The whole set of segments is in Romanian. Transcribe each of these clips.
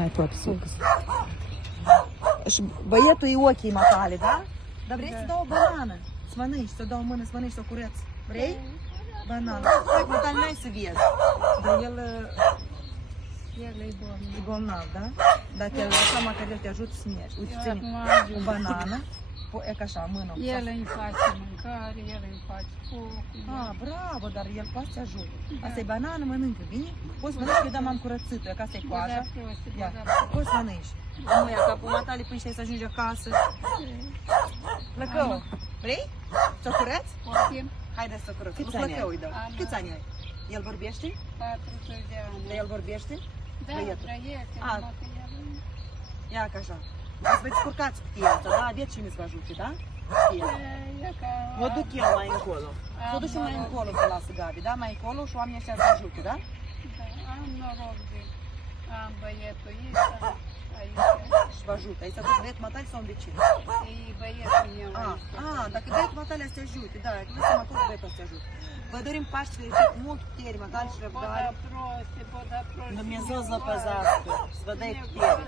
mai aproape sus. Și băietul e ochii matale, da? Dar vrei să dau o banană? Să mănânci, să dau o mână, să mănânci, să o cureți. Vrei? Banană. Hai, matale, n-ai să vezi. Dar el e bolnav, da? Dacă el așa măcar el te ajută să mergi. Uite, ține o banană. E ca așa, mână. El îmi face mâncare, el îmi face foc. Ah, bravo, dar el poate să ajute. Asta e banană, mănâncă, bine? Poți să mănânci, eu am curățită, că asta e coaja. Ia, poți să mănânci. Nu ia capul matale până și să ajungi acasă. Plăcău, vrei? Să cureți? Poftim? Haide să curăț. Câți ani ai? Câți ani ai? El vorbește? 40 de ani. Dar el vorbește? Da, trăiește, numai că el... Ia ca așa. Să vă descurcați cutia asta, da? Aveți cine să vă ajute, da? Mă duc eu mai încolo. Mă duc și mai încolo să lasă Gabi, da? Mai încolo și oamenii ăștia să ajute, da? Da, am noroc de... Am băietul ăsta aici. Și vă ajută. Ai să duci băietul matale sau un vecin? E băietul meu aici. Dacă băietul matale să te ajute, da, că vrei să mă tot băietul să te ajute. Vă dorim Paște fericit, mult putere, matale și răbdare. Boda proste. Dumnezeu să vă păzească, să vă dai putere.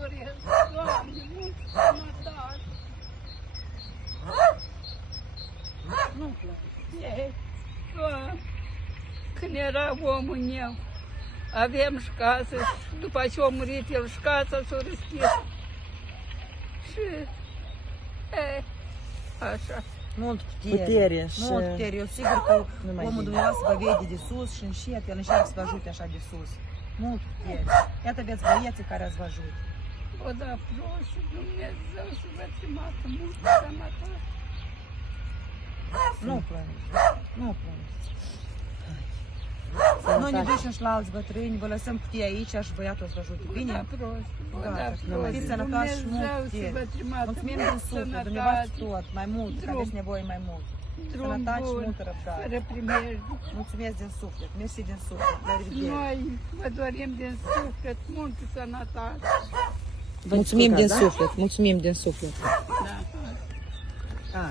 Doresc, Doamne, mult sănătate. Nu-mi place. Când era omul meu, aveam și casă și după ce a murit el și casa s-a deschis. Și, așa. Mult putere. Mult putere. Eu sigur că omul dumneavoastră vă vede de sus și înșet, el încearcă să vă ajute așa de sus. Mult putere. Iată aveți băieții care ați vă ajut. O da prost și Dumnezeu să vă trimată mult sănătate. Nu plângeți. Nu plângeți. Noi ne ducem și la alți bătrâni, vă lăsăm cutia aici și băiatul să vă ajute. Bine? Fiți sănătoși și mult putere. Mulțumim din suflet, dumneavoastră tot, mai mult, că aveți nevoie mai mult. Sănătate și multă răbdare. Mulțumesc din suflet, mersi din suflet. La revedere. Noi vă dorim din suflet multă sănătate. Mulțumim din suflet, mulțumim din suflet. Da.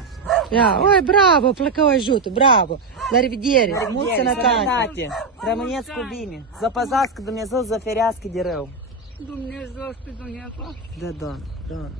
Ia, oi, bravo, Plăcău ajută, bravo. La revedere, multă sănătate. Rămâneți cu bine. Să păzească Dumnezeu, să ferească de rău. Dumnezeu și pe Dumnezeu. Da, Doamne, Doamne.